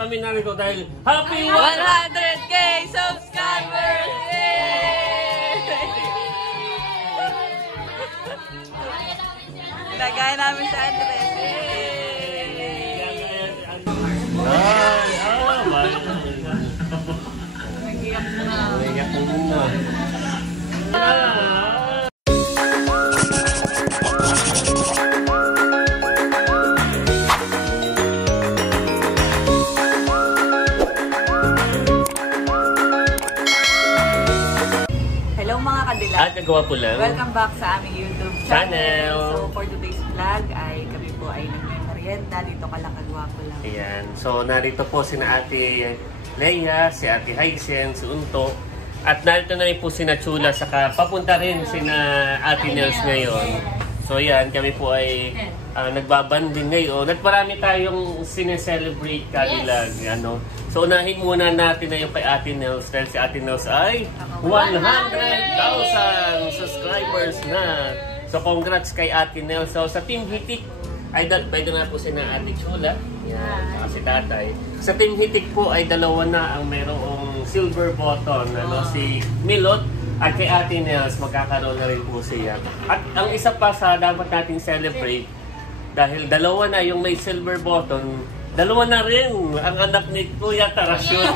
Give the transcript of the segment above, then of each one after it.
kami narito dahil happy 100K subscribers! Lagay namin sa Andres. Nag-iyak na. Nag-iyak na. At nagawa po lang. Welcome back sa aming YouTube channel. So for today's vlog ay kami po ay nagmimerienda dito kalakagwa po lang. Ayan. So narito po sina Ate Leia, si Ate Hysen, si Unto. At narito na rin po sina Chula, saka papunta rin sina Ate Nels ngayon. So ayan, kami po ay nagbabanding ngayon. At marami tayong sineselebrate kanilang. Ano. So unahin muna natin na yung kay Ate Nels dahil si Ate Nels ay 100,000 subscribers na. So congrats kay Ate Nels. So sa Team Hitik ay pwede na po si na Ate Chula. Yan, si Tatay. Sa Team Hitik po ay dalawa na ang merong silver button. Ano, si Milot at kay Ate Nels magkakaroon na rin po siya. At ang isa pa sa dapat nating celebrate dahil dalawa na yung may silver button, dalawa na rin ang anak ni Kuya Tarasyon.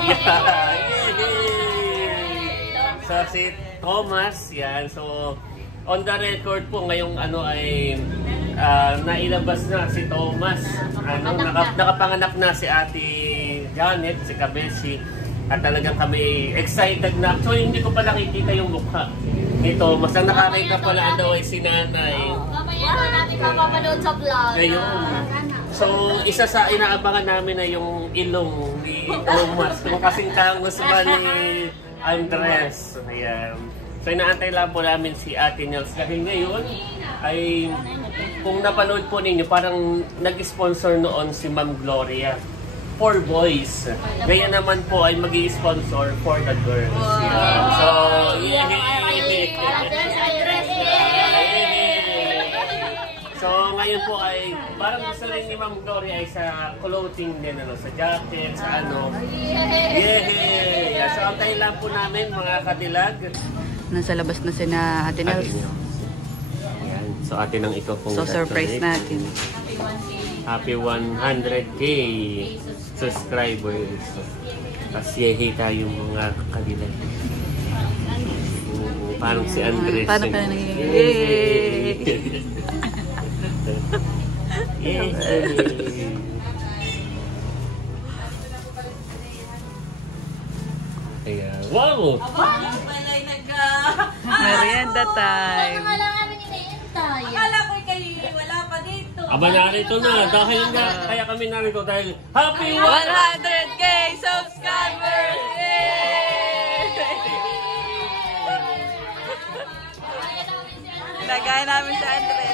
So si Thomas, yan. So on the record po ngayong ano ay nailabas na si Thomas. Ano, nakapanganak na si Ate Janet, si Kabeshi. At talagang kami excited na. So hindi ko pa nakikita yung mukha ni Thomas. Ang nakakita pala daw ay si Nanay. Mamaya na natin mapapanood sa vlog. Ngayon. So, isa sa inaabangan namin na yung ilong ni Thomas. Kung kasing tangos ba ni Andres. Ayan. So, inaantay lang po namin si Ate Nels. Dahil ngayon, ay kung napanood po ninyo, parang nag-sponsor noon si Ma'am Gloria for boys. Ngayon naman po ay mag-i-sponsor for the girls. Yeah. So, so, ngayon po ay parang gusto rin ni Ma'am Gloria ay sa clothing din, ano, sa jacket, sa ano. Yehey! So, antayin lang po namin mga kadilag. Nasa labas na si na Ate Nels. Ayan. So, atin ang ito pong So, surprise natin. Happy 100K subscribers. Tapos yehey tayo mga kadilag. Parang si Andres. Paano ka naging? Yay! Yes. Ayan. Wow! Merienda time. Akala ko kayo wala pa dito. Aba, narito na. Dahil nga, kaya kami narito dahil happy 100K subscribers! Lagay namin sa Andres.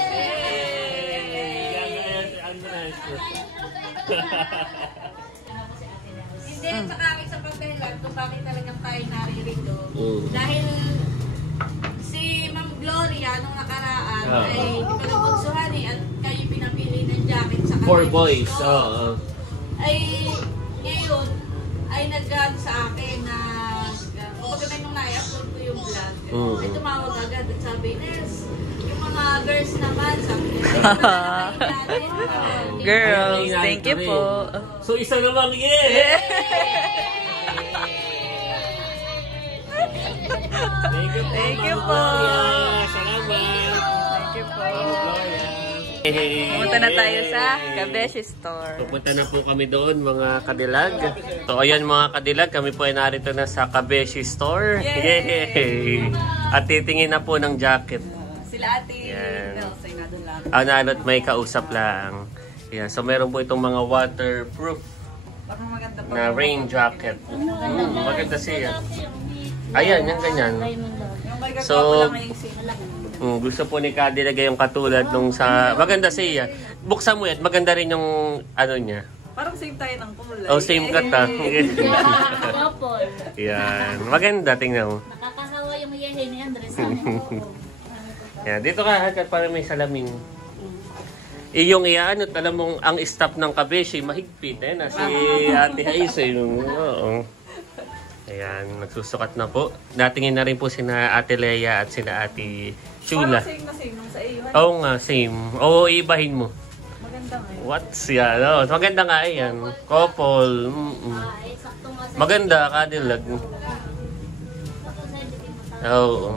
Hindi, saka akin sa pagdahilan kung bakit talagang tayo naririto. Dahil si Ma'am Gloria nung nakaraan ay di pa nabunsuhan at kayo pinapili ng jacket sa for boys. Ay ngayon ay nag-gag sa akin na kapag nung na-upload ko yung vlog, ay tumawag agad at sabi, Nes, yung mga girls naman, sabi Girls, thank you po. So, isa namang yeah! Thank you po. Salamat. Thank you po. Hey. Pumunta na tayo sa Kabeshi Store. Pupunta na po kami doon mga kadilag. So ayan mga kadilag, kami po ay narito na sa Kabeshi Store. Yay! At titingin na po ng jacket. Sila Ate Nels ay nadun lang. Nano't may kausap lang. Yeah, so meron po itong mga waterproof na rain jacket. Maganda siya. Ayan, yung ganyan. So, gusto po ni Kadilag yung katulad nung sa... Maganda siya. Buksan mo yan. Maganda rin yung ano niya. Parang same tayo ng kulay. Oh, same kata. Yan. Maganda, tingnan mo. Nakakahawa yung yahay ni Andres. Yan. Dito ka, hagkat para may salamin. Iyong iyaano, alam mong ang staff ng Kabeshi, mahigpit. Na si Ate Hazel. Oo. Ayan, nagsusukat na po. Natingin na rin po sina Ate Lea at sina Ate Chula. Parang same na same nung sa iyo. Oo nga, same. Oo, ibahin mo. Maganda nga. What's yan? Oh, maganda nga yan. Couple. Maganda, kadilag. Oo.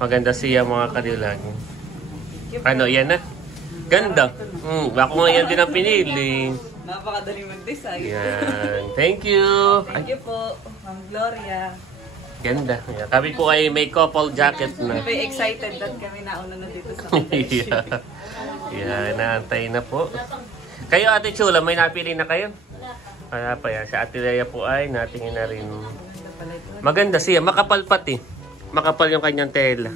Maganda siya mga kadilag. Ano, yan na? Ganda. Ako nga yan din ang pinili. Napakadaling mag-design. Yan. Thank you. Thank you po, Ma'am Gloria. Ganda. Yan. Kami po ay may couple jacket na. Very excited that kami nauna na dito sa Kabeshi. Yan, naantay na po. Kayo Ate Chula, may napili na kayo? Kaya pa yan. Si Ate Lea po ay natingin na rin. Maganda siya. Makapal pati. Makapal yung kanyang tela.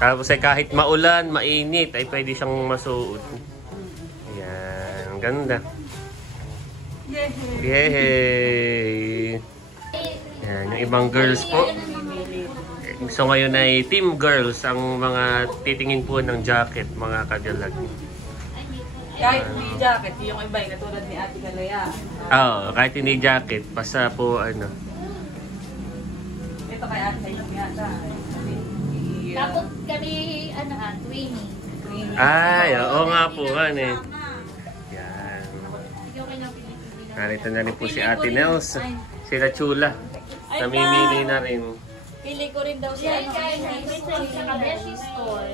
Tapos ay kahit maulan, mainit, ay pwede siyang masuot. Yan. Ganda. Yay! Yan. Yung ibang girls po. So ngayon ay team girls ang mga titingin po ng jacket, mga kadalag. Kahit hindi jacket, yung iba katulad ni Ate Galaya. Oo, kahit hindi jacket, basta po ano. Ito kay Ate yung yata. Tapos kami, twinning. Ay, oo nga po, ano eh. Yan. Ikaw kayo ng pinipili. Narito na rin po si Ate Nels. Sila Chula. Namimili na rin. Pili ko rin daw si Yan guys, sa Kabeshi store.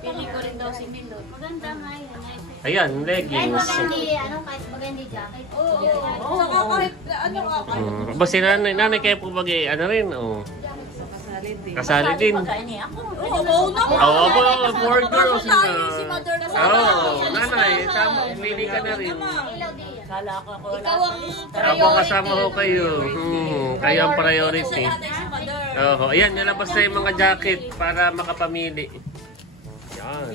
Pili ko rin daw si Milot. Maganda nga yan. Ayan, Kahit leggings. kahit magandi jacket. Oo. Saka kahit Ba si nanay kayo po bagay, ano rin, oh. Kasali din. Oo, naman. Oo, four girls na. Si Mother na Oo, nanay, sama, pili ka na rin. Kala ko ako Ikaw ang Ako kasama ko kayo. Kayo ang priority. si Mother. Oo, ayan, nilabas na yung mga jacket para makapamili. Yan.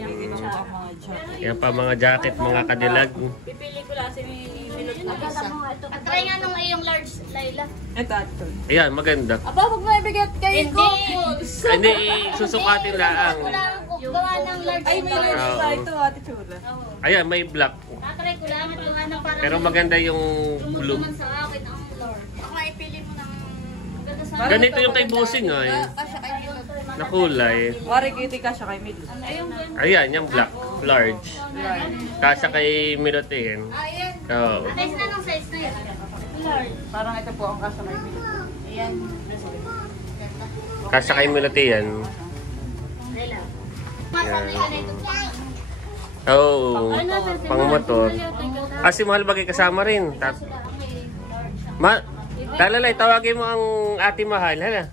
Yan pa mga jacket, mga kadilag. Pipili ko lang si Milot na isa. At try nga nung iyong large, Laila. Ito, ito. Ayan, maganda. Aba, huwag na ibigay kay couples. Hindi, susukatin lang. Gawa ng large. Ay, may large Oo. pa ito, Ate Chula. Ayan, may black. Tatry ko lang at gawa ng parang Pero maganda yung blue. tumutuman sa akin ang large. Ako ay pili mo ng Maganda sa Parang Ganito yung kay Bossing ay. kasya kay Milot. Na kulay. Wari kitty ka siya kay Mil. Ayan, yung black. Large. Kasya kay Milotin. Ayan. Oo. size na ng size na yun. Large. Parang ito po ang kasya kay Mil. Ayan. Kasya kay Milotin. Laila. Masama yung ganito. Oo. Pang motor. Ah, si Mahal bagay kasama rin. Talalay, tawagin mo ang Ate Mahal. Hala.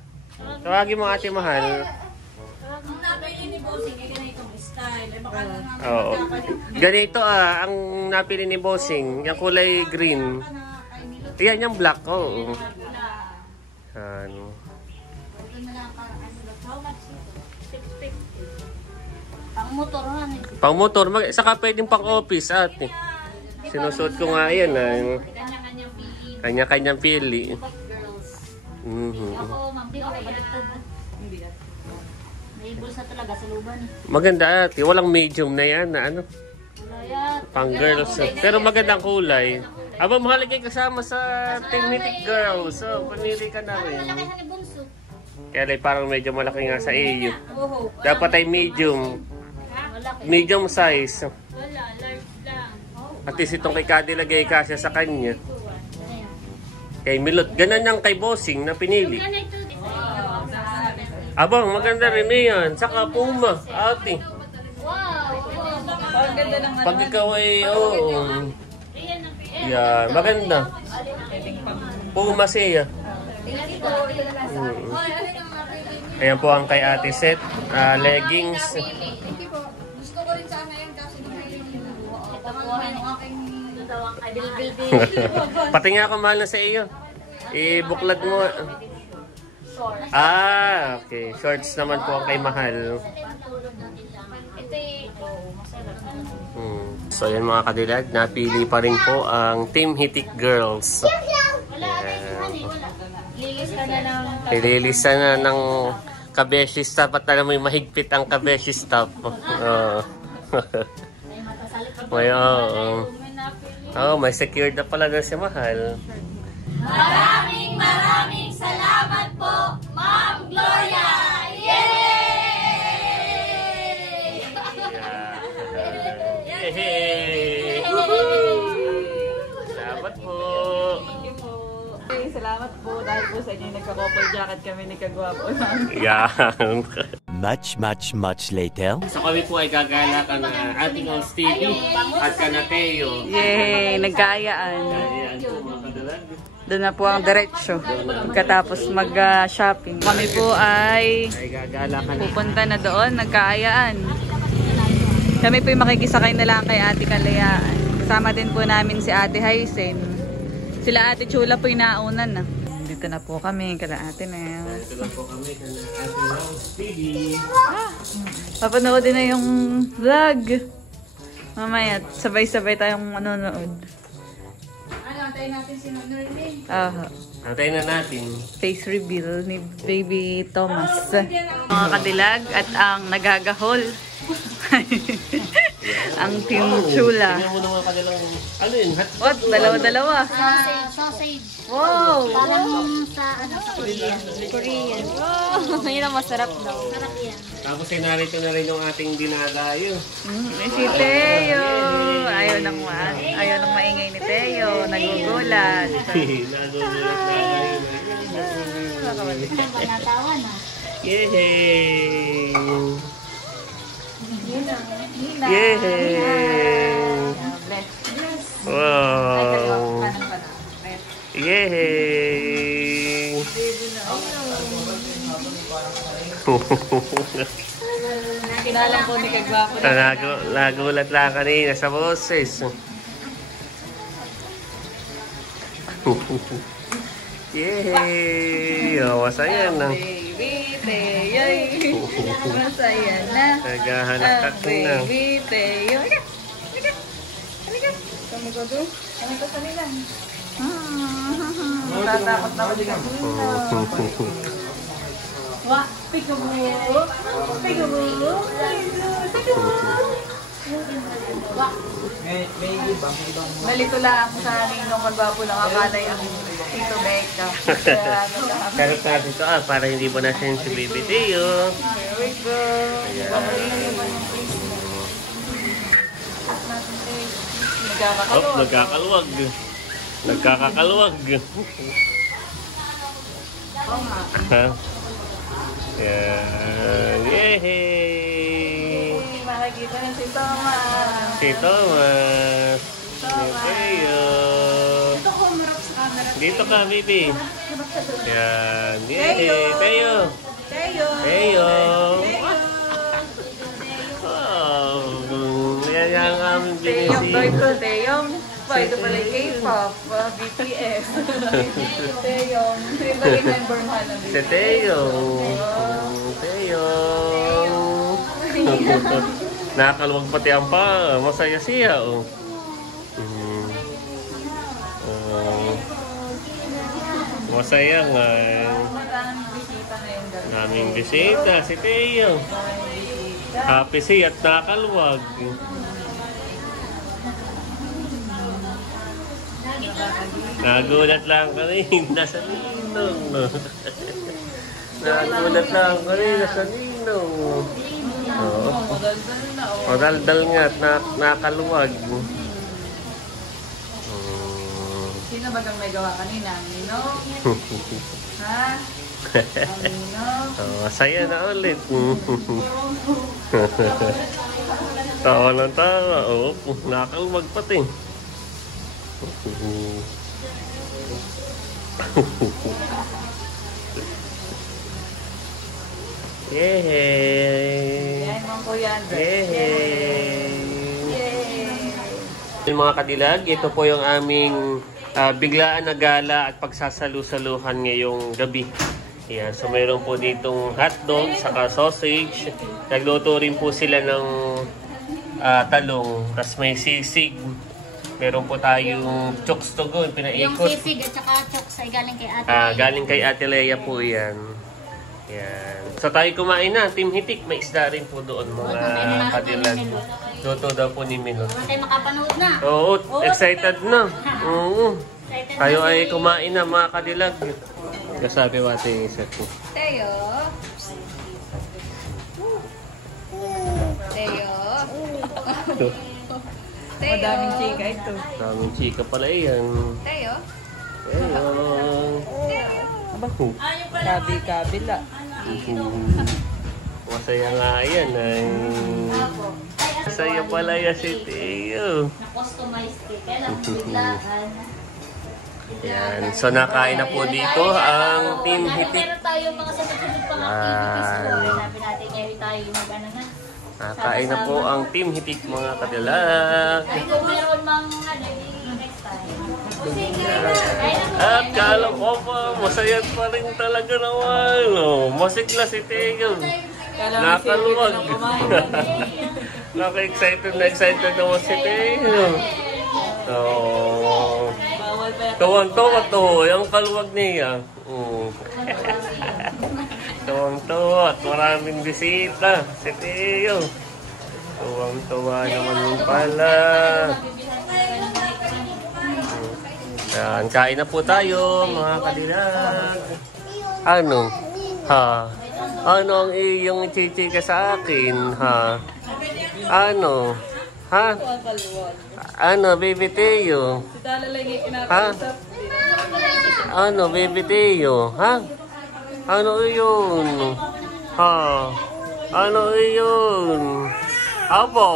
Tawagin mo ang Ate Mahal. Ang napili ni Bossing ay ganitong style. Ay baka na nga Oo. Ganito ang napili ni Bossing. Yung kulay green. kay Milot. Yan yung black. Oo. Ano. How much ito? 650. Pang motoran eh. Pang motor. Saka pwedeng pang office ate. Sinusuot ko nga yan. Kanya-kanyang pili. Kanya-kanyang pili. Girls. Mhm. Ako, ma'am, di ako baliktad. May bulsa talaga sa luban eh. Maganda ate. Walang medium na yan. Na ano. Wala yan. Pang girls. Pero magandang kulay. Aba, mahal kayo kasama sa Team Mythic Girls. So, panili ka na rin. Malaki sa ni Bunso. Kaya like, parang medyo malaki nga sa iyo. Oo. Dapat ay medium. Malaki. Medium size. Wala, large lang. At least itong kay Kadi lagay kasya sa kanya. Ayan. Kay Milot. Ganun yung kay Bossing na pinili. Ganito. Abang, maganda rin yan. Saka Puma, ate. Wow. Parang ganda ng Pag ikaw ay, oo. Yan, maganda. Puma siya. Ayan po ang kay Ate Seth. Leggings. Hindi po. Gusto ko rin sana yan kasi napili nila. Papuhan ng Aking bilbil. Pati nga ako mahal na sa iyo. Ibuklat mo. Ah, okay. Shorts naman po ang kay mahal. Ito masarap. So yan mga kadilag, napili pa rin po ang Team Hitik Girls. Wala, wala. Lilis ka na ng Ililisa na ng Kabeshi stop at alam mo yung mahigpit ang Kabeshi stop. Oo. Ay, matasalit pa po. May, may secured na pala na si Mahal. Maraming salamat po, Ma'am Gloria! Yay! Yay! Salamat po. Okay, salamat po dahil po sa inyo nagka-couple jacket kami ni Kagwapo. Yan. Much later. So kami po ay gagala ka na ating Old Stevie at Kanateo. Yay! Nagkaayaan. Ayan po mga kadalag. Doon na po ang diretsyo. Pagkatapos mag-shopping. Kami po ay Ay gagala ka na. pupunta na doon. Nagkaayaan. Kami po yung makikisakay na lang kay Ate Kalayaan. Kasama din po namin si Ate Hysen. Sila Ate Chula po yung naunan na. Dito na po kami, kala Ate Nel. Dito lang po kami ka na ating Old Stevie. Papanoodin na yung vlog. Mamaya, sabay-sabay tayong manonood. Ano, tayo natin si Norlin. Antayin na natin. Face reveal ni Baby Thomas. Mga kadilag at ang nagagahol. Ang Team Chula. Tingnan mo naman kanilang, ano yun? What? Dalawa-dalawa. Sausage. Wow! Parang sa, sa Korean. Korean. Oh, yun ang masarap daw. Sarap yan. Tapos ay narito na rin yung ating dinadayo. Si Teo. Ayaw nang maingay ni Teo. Nagugulat. Nagugulat na kayo. Panatawa na. Yay! Yay! Wow! Yay! Kinalang po ni Kagwapo. Nagulat lang kanina sa boses. Yay! Masaya na. Baby Teo. Masaya na. Naghahanap na. Baby Teo. Halika. Halika. Kami ko doon. Kami ko kanila. Tatakot na ako dito. Wah, peekaboo. Peekaboo. Nalito lang ako sa Ninong Kagwapo lang akalay ang Tito Becca. Karot natin ito para hindi mo nasin si Baby Teo. Here we go. Oh, nagkakaluwag. Nagkakaluwag. Yan. Yay! Makikita niyo si Thomas. Si Thomas. Si Teo. Dito ka, baby. Yan. Yay! Teo! Teo. Teo! Oh, yan yung aming Teyong boy binising. ko, Teyong. Boy ko pala yung K-pop, BTS. Teyong. Sino ba yung member mo na Si Teo. Teo. Nakakalawag pati ang pa. Masaya siya, oh. Masaya nga. Maraming bisita ngayong gabi. Naming bisita, si Teo. Happy siya at nakakalawag. Nagulat lang kanina sa ninong. Nagulat lang kanina sa ninong. Oo. Madaldal na, oh. O daldal nga at nakaluwag. Sino ba kang may gawa kanina? Ang Ninong? Ha? Ang Ninong? Masaya na ulit. Tawa ng tawa. Oo, nakaluwag pati. Yay! Yan mga Kuya Andres. Yay! Yay! Mga kadilag, ito po yung aming biglaan na gala at pagsasalu-saluhan ngayong gabi. Yan, so mayroon po ditong hotdog, saka sausage. Nagluto rin po sila ng talong, tas may sisig. Meron po tayong chokes to go, Yung pinaikot. sisig at saka choks ay galing kay ate. Galing kay Ate Lea po yan. Yan. So tayo kumain na. Team Hitik, may isda rin po doon mga kadilag. Luto daw po ni Milot. Wala tayo makapanood na. Oo, excited na. Oo. Excited Tayo na ay si- kumain na mga kadilag. Kasabi mo ate isa ko. Teo. Teo. Madaming chika ito. Daming chika pala yan. Teo. Ayun. Kabi-kabila. Masaya nga yan ay. Masaya pala yan si Teo. Na-customize eh. Kaya lang, biglaan. Yan. So nakain na po dito ang Team Hitik. Meron tayo mga sunod-sunod pang activities ko. Sabi natin, ngayon tayo mag-ano na. Nakain na po ang Team Hitik mga kadilag. Ay, kung meron mang ano, next time. At kala ko pa, masaya pa rin talaga naman. Oh, masigla si Teo. Nakaluwag. Naka-excited na excited naman si Teo. Oh. Tuwang-tuwa to, yung kaluwag niya. Tuwang-tuwa at maraming bisita si Teo. Tuwang-tuwa naman pala. Yan, kain na po tayo mga kadilag. Ano? Ha? Ano ang iyong chichika sa akin? Ha? Ano? Ha? Ano, baby Teo? Ha? Ano, baby Teo? Ha? Ano iyon? Ha? Ano iyon? Abo?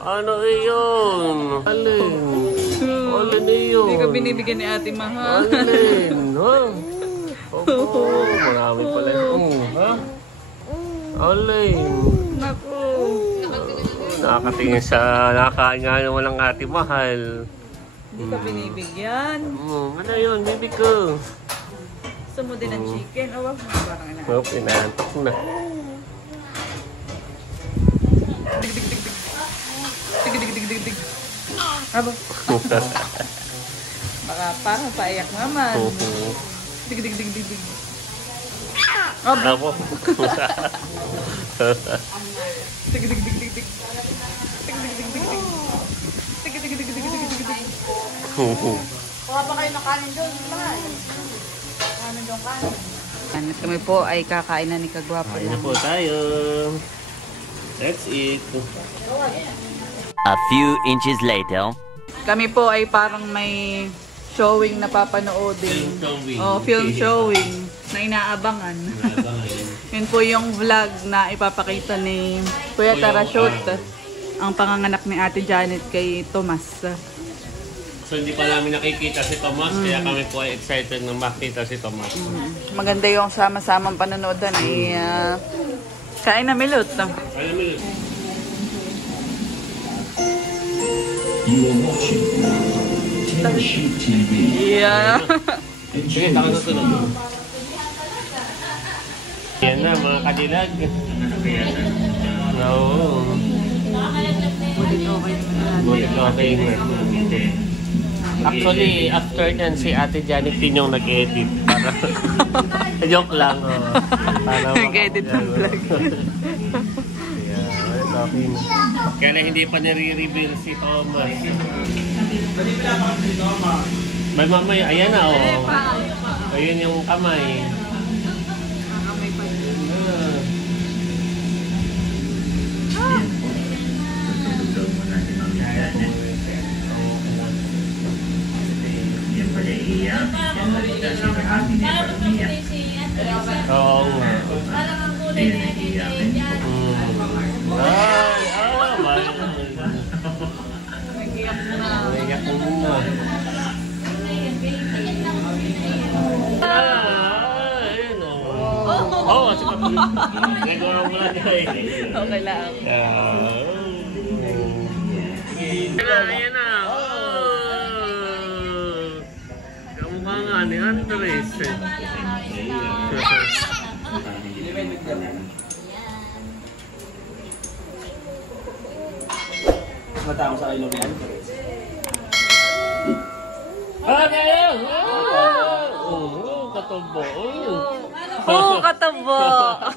Ano iyon? Alin? Alin iyon? Hindi ka binibigyan ni Ate Mahal. Alin? Ha? Opo, marami pala. Ha? Alin? Naku. Nakakatingin sa nakakain nga naman ang Ate Mahal. Hindi ka binibigyan. Ano yun, baby ko? Gusto mo din ang chicken. Oh, wag mo parang na. Oh, inaantok na. Dig. Aba. Baka parang paiyak naman. Dig. Aba. Abo. Dig. Kuha pa kayo ng kanin doon. Kanin doon kanin. At kami po ay kakain na ni Kagwapo Kain na na. po tayo. That's it. A few inches later. Kami po ay parang may showing na papanoodin. Film showing. Oh, film showing na inaabangan. Yun po yung vlog na ipapakita ni Kuya Tarashot. Ang panganganak ni Ate Janet kay Tomas. So hindi pa namin nakikita si Tomas, kaya kami po ay excited na makita si Tomas. Maganda yung sama-samang panonood ay kain na Milot. Alam mo yun? You are watching Team TV. Yeah. Sige, taka na tulog. Yan na mga kadilag. Oo. Bulit okay na. Actually, after yan, si Ate Janet din yung nag-edit. Para joke lang. Nag-edit ng vlog. Okay na. Kaya na hindi pa nire-reveal si Thomas. May mamay, ayan na oh. Ayun yung kamay. Oo nga. Ay, Naiyak mo muna. Ayun o. Oo, sige. Nagawa mo lang kayo. Okay lang. Ayan na. Kamukha nga ni Andres. Matao sa ilong yan. Ah, ngayon! Oo, katubo. Oh, kataba.